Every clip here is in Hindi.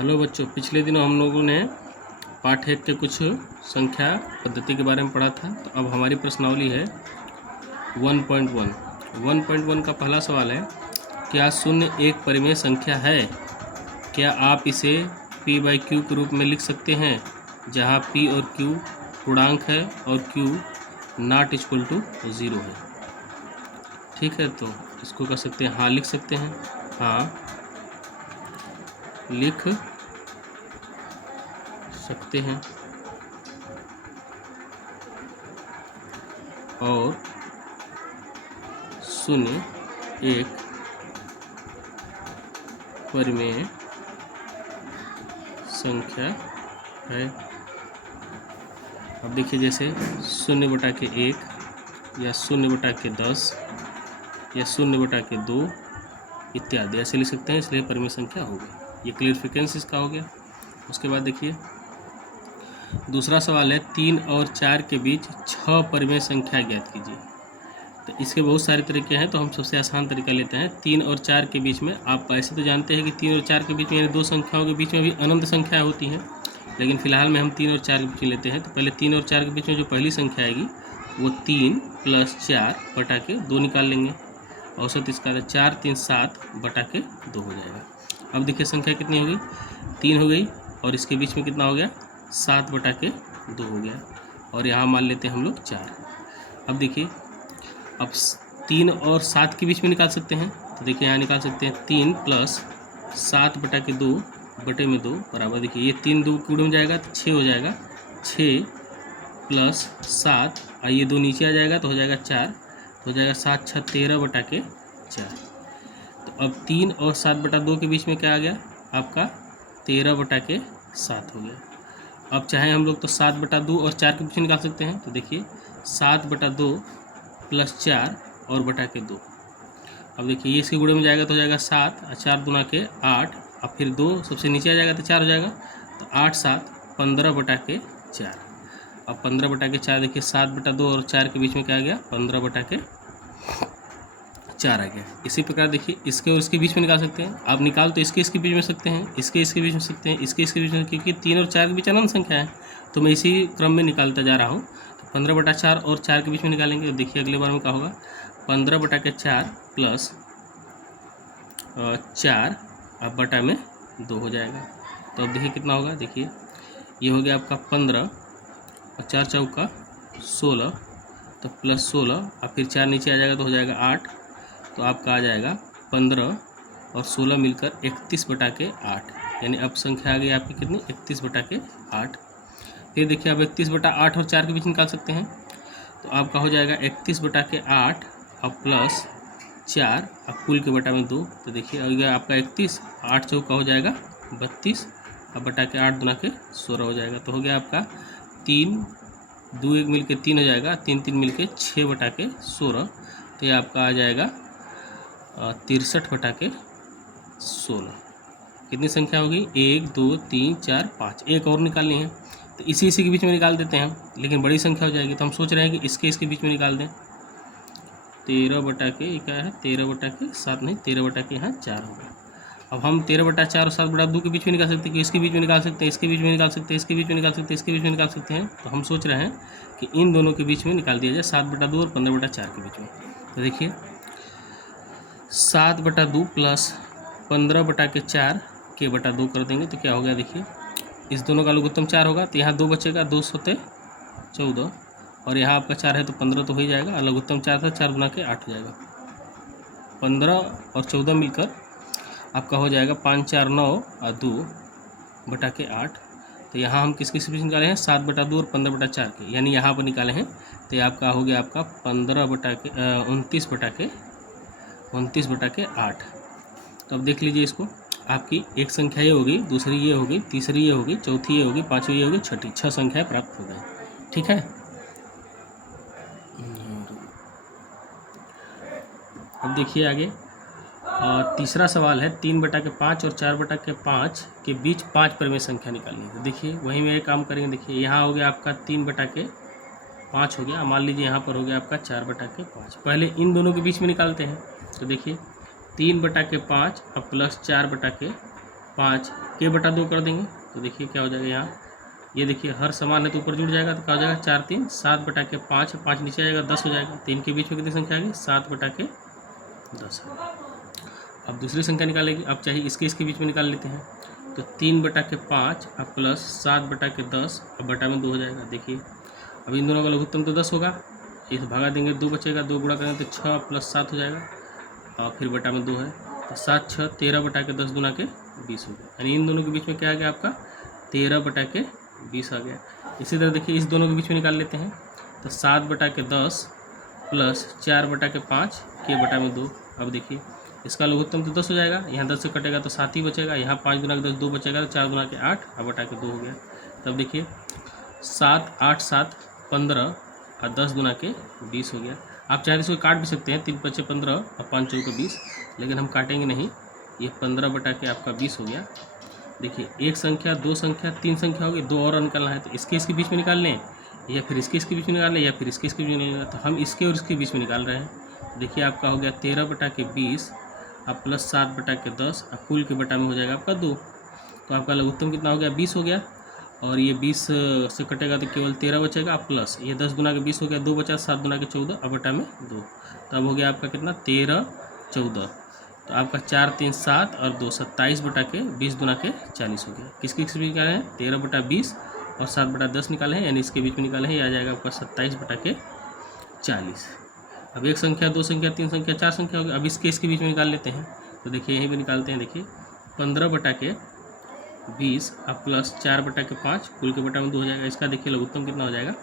हेलो बच्चों, पिछले दिनों हम लोगों ने पाठ 1 के कुछ संख्या पद्धति के बारे में पढ़ा था। तो अब हमारी प्रश्नावली है 1.1। 1.1 का पहला सवाल है, क्या शून्य एक परिमेय संख्या है? क्या आप इसे p/q के रूप में लिख सकते हैं, जहां p और q पूर्णांक है और q नॉट इक्वल टू 0 है। ठीक है, तो इसको कर सकते हैं, हाँ लिख सकते हैं, हाँ लिख सकते हैं। और शून्य एक परिमेय संख्या है। अब देखिए, जैसे 0/1 या 0/10 या 0/2 इत्यादि ऐसे लिख सकते हैं, इसलिए परिमेय संख्या हो गई। ये क्लियरिफिकेशन इसका हो गया। उसके बाद देखिए दूसरा सवाल है, 3 और 4 के बीच 6 परिमेय संख्या ज्ञात कीजिए। तो इसके बहुत सारे तरीके हैं, तो हम सबसे आसान तरीका लेते हैं। 3 और 4 के बीच में, आप ऐसे तो जानते हैं कि 3 और 4 के बीच में यानी दो संख्याओं के बीच में भी अनंत संख्या होती हैं, लेकिन फिलहाल में हम 3 और 4 के बीच में लेते हैं। तो पहले 3 और 4 के बीच में जो पहली संख्या आएगी वो 3 + 4/2 निकाल लेंगे। औसत इसका 4 3 7/2 हो जाएगा। अब देखिए संख्या कितनी हो गई, 3 हो गई, और इसके बीच में कितना हो गया, 7/2 हो गया, और यहाँ मान लेते हैं हम लोग 4। अब देखिए, अब 3 और 7 के बीच में निकाल सकते हैं। तो देखिए यहाँ निकाल सकते हैं, 3 + 7/2 बराबर, देखिए ये 3 2 गुणे में जाएगा तो 6 हो जाएगा, 6 + 7, ये 2 नीचे आ जाएगा तो हो जाएगा 4, हो जाएगा 7 6 13/4। तो अब 3 और 7/2 के बीच में क्या आ गया आपका, 13/7 हो गया। अब चाहे हम लोग तो 7/2 और 4 के बीच में निकाल सकते हैं। तो देखिए 7/2 + 4 और /2। अब देखिए ये इसके गुणे में जाएगा तो हो जाएगा 7, 4 दूना के 8, अब फिर 2 सबसे नीचे आ जाएगा तो 4 हो जाएगा, तो 8 7 15/4। अब 15/4 देखिए, 7/2 और 4 के बीच में क्या आ गया, 15/4 आ गया। इसी प्रकार देखिए इसके और इसके बीच में निकाल सकते हैं। आप निकाल तो इसके बीच में सकते हैं, इसके बीच में सकते हैं, इसके बीच में, क्योंकि 3 और 4 के बीच अनंत संख्या है, तो मैं इसी क्रम में निकालता जा रहा हूँ। तो 15/4 और 4 के बीच में निकालेंगे। तो देखिए अगले बार में क्या होगा, 15/4 + 4 अब बटा में 2 हो जाएगा। तो अब देखिए कितना होगा, देखिए ये हो गया आपका 15 और 4 चौका 16, तो +16, और फिर 4 नीचे आ जाएगा तो हो जाएगा 8, तो आपका आ जाएगा 15 और 16 मिलकर 31/8, यानी अब संख्या आ गई आपकी कितनी, 31/8। फिर देखिए अब 31/8 और 4 के बीच निकाल सकते हैं। तो आपका हो जाएगा 31/8 और + 4 और कुल के बटा में 2। तो देखिए हो गया आपका 31, 8 चौका हो जाएगा 32, और बटा के 8 दूना के 16 हो जाएगा। तो हो गया आपका 3 2 1 मिल के 3 हो जाएगा, 3 3 मिल के 6/16। तो ये आपका आ जाएगा 63/16। कितनी संख्या होगी, 1 2 3 4 5, एक और निकालनी है। तो इसी के बीच में निकाल देते हैं हम, लेकिन बड़ी संख्या हो जाएगी, तो हम सोच रहे हैं कि इसके बीच में निकाल दें। 13/, क्या है 13/7 नहीं, 13/, यहाँ 4 होगा। अब हम 13/4 और 7/2 के बीच में निकाल सकते हैं, कि इसके बीच में निकाल सकते हैं, इसके बीच में निकाल सकते हैं, इसके बीच में निकाल सकते हैं, इसके बीच में निकाल सकते हैं। तो हम सोच रहे हैं कि इन दोनों के बीच में निकाल दिया जाए, 7/2 और 15/4 के बीच में। तो देखिए 7/2 + 15/4 के बटा 2 कर देंगे तो क्या हो गया, देखिए इस दोनों का लघुत्तम 4 होगा, तो यहाँ 2 बचेगा, 2 सते 14, और यहाँ आपका 4 है तो 15 तो हो ही जाएगा, और लघुत्तम 4 था, 4 गुना के 8 हो जाएगा। 15 और 14 मिलकर आपका हो जाएगा 5 4 9 और 2/8। तो यहाँ हम किस बीच निकाले हैं, 7/2 और 15/4 के, यानी यहाँ पर निकाले हैं। तो ये आपका हो गया आपका 29/8। तो अब देख लीजिए इसको, आपकी एक संख्या ये होगी, दूसरी ये होगी, तीसरी ये होगी, चौथी ये होगी, पांचवी ये होगी, छठी, 6 संख्याएं प्राप्त हो गई। ठीक है, अब देखिए आगे तीसरा सवाल है, 3/5 और 4/5 के बीच 5 परिमेय संख्या निकालनी है। तो देखिए वहीं में एक काम करेंगे, देखिए यहाँ हो गया आपका 3/5 हो गया, मान लीजिए यहाँ पर हो गया आपका 4/5। पहले इन दोनों के बीच में निकालते हैं। तो देखिए 3/5 और + 4/5 k बटा 2 कर देंगे तो देखिए क्या हो जाएगा यहाँ, ये देखिए हर समान है तो ऊपर जुड़ जाएगा तो क्या हो जाएगा 4 3 7 बटा के 5, 5 नीचे आएगा 10 हो जाएगा। 3 के बीच में कितनी संख्या आ गई 7 बटा के 10। अब दूसरी संख्या निकालेगी, अब चाहे इसके बीच में निकाल लेते हैं तो 3 बटा के 5 अब प्लस 7 बटा के 10 अब बटा में 2 हो जाएगा। देखिए अब इन दोनों का लघुत्तम तो 10 होगा, इस भागा देंगे 2 बचेगा, 2 गुणा करेंगे तो 6 प्लस 7 हो जाएगा और फिर बटा में 2 है तो 7 6 13 बटा के 10 गुना के 20 हो गया। यानी इन दोनों के बीच में क्या आ गया आपका 13 बटा के 20 आ गया। इसी तरह देखिए इस दोनों के बीच में निकाल लेते हैं तो 7 बटा के 10 प्लस 4 बटा के 5 के बटा में 2। अब देखिए इसका लघुत्तम तो 10 हो जाएगा, यहाँ 10 से कटेगा तो 7 ही बचेगा, यहाँ 5 गुना के 10 2 बचेगा तो 4 गुना के 8 अब बटा के 2 हो गया। तब देखिए 7 8 7 15 और 10 गुना के 20 हो गया। आप चाहे तो इसको काट भी सकते हैं, 3 5 15 और 5 4 का 20, लेकिन हम काटेंगे नहीं। ये 15 बटा के आपका 20 हो गया। देखिए एक संख्या, दो संख्या, तीन संख्या होगी, दो और निकालना है तो इसके बीच में निकाल लें या फिर इसके बीच में निकाल लें या फिर इसके बीच में निकाल, तो हम इसके और इसके बीच में निकाल रहे हैं। देखिए आपका हो गया 13 बटा के 20 अब प्लस 7 बटा के 10 अब कुल के बटा में हो जाएगा आपका 2। तो आपका लघुत्तम कितना हो गया 20 हो गया और ये 20 से कटेगा तो केवल 13 बचेगा प्लस ये 10 गुना के 20 हो गया, 2 बचा 7 गुना के 14 अब बटा में 2। तो अब हो गया आपका कितना 13 14। तो आपका 4 3 7 और 2 27 बटा के 20 गुना के 40 हो गया। किसके बीच निकाले हैं 13 बटा 20 और 7 बटा 10 निकाले हैं, यानी इसके बीच में निकाले हैं, ये आ जाएगा आपका 27 बटा के 40। अब एक संख्या, दो संख्या, तीन संख्या, चार संख्या हो गई। अब इसके बीच में निकाल लेते हैं तो देखिए यहीं पे निकालते हैं। देखिए 15 बटा के 20 अब प्लस 4 बटा के 5 कुल के बटा में 2 हो जाएगा। इसका देखिए लघुत्तम कितना हो जाएगा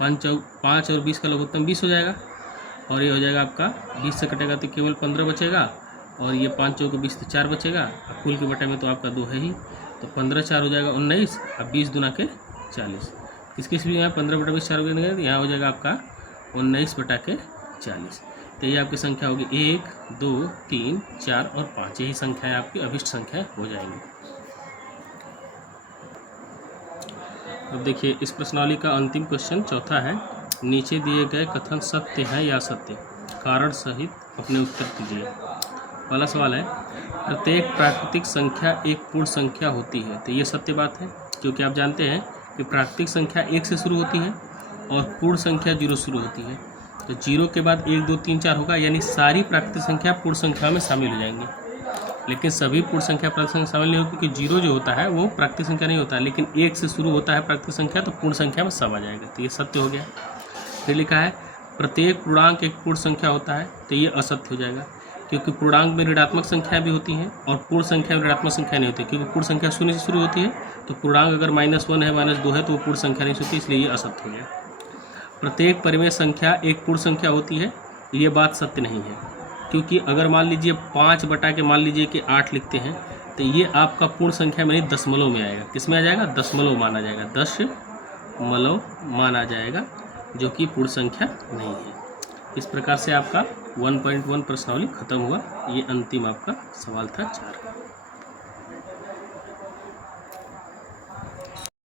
5 और 20 का लघुत्तम 20 हो जाएगा और ये हो जाएगा आपका 20 से कटेगा तो केवल 15 बचेगा और ये 5 4 को 20 तो 4 बचेगा, अब कुल के बटे में तो आपका 2 है ही, तो 15 4 हो जाएगा 19 अब 20 दुना के 40। किसके लिए यहाँ 15 बटा 20 4 हो गया, यहाँ हो जाएगा आपका 19 बटा के 40। तो ये आपकी संख्या होगी 1 2 3 4 और 5, यही संख्याएं आपकी अभिष्ट संख्या हो जाएंगी। अब देखिए इस प्रश्नावली का अंतिम क्वेश्चन चौथा है, नीचे दिए गए कथन सत्य है या असत्य, कारण सहित अपने उत्तर दीजिए। पहला सवाल है प्रत्येक प्राकृतिक संख्या एक पूर्ण संख्या होती है, तो ये सत्य बात है, क्योंकि आप जानते हैं कि प्राकृतिक संख्या 1 से शुरू होती है और पूर्ण संख्या 0 शुरू होती है। तो 0 के बाद 1 2 3 4 होगा, यानी सारी प्राकृतिक संख्या पूर्ण संख्या में शामिल हो जाएंगी। लेकिन सभी पूर्ण संख्या प्राकृतिक संख्या शामिल नहीं होगी, क्योंकि 0 जो होता है वो प्राकृतिक संख्या नहीं होता है, लेकिन 1 से शुरू होता है प्राकृतिक संख्या, तो पूर्ण संख्या में सब आ जाएगा। तो ये सत्य हो गया। फिर लिखा है प्रत्येक पूर्णांक एक पूर्ण संख्या होता है, तो ये असत्य हो जाएगा, क्योंकि पूर्णांक में ऋणात्मक संख्या भी होती हैं और पूर्ण संख्या में ऋणात्मक संख्या नहीं होती, क्योंकि पूर्ण संख्या 0 से शुरू होती है, तो पूर्णांक अगर -1 है -2 है तो वो पूर्ण संख्या नहीं होती, इसलिए ये असत्य हो गया। प्रत्येक परिमेय संख्या एक पूर्ण संख्या होती है, ये बात सत्य नहीं है, क्योंकि अगर मान लीजिए 5 बटा के मान लीजिए कि 8 लिखते हैं, तो ये आपका पूर्ण संख्या में नहीं दशमलव में आएगा। किस में आ जाएगा? दशमलव माना जाएगा, दशमलव माना जाएगा, जो कि पूर्ण संख्या नहीं है। इस प्रकार से आपका 1.1 प्रश्नावली खत्म हुआ। ये अंतिम आपका सवाल था 4 का।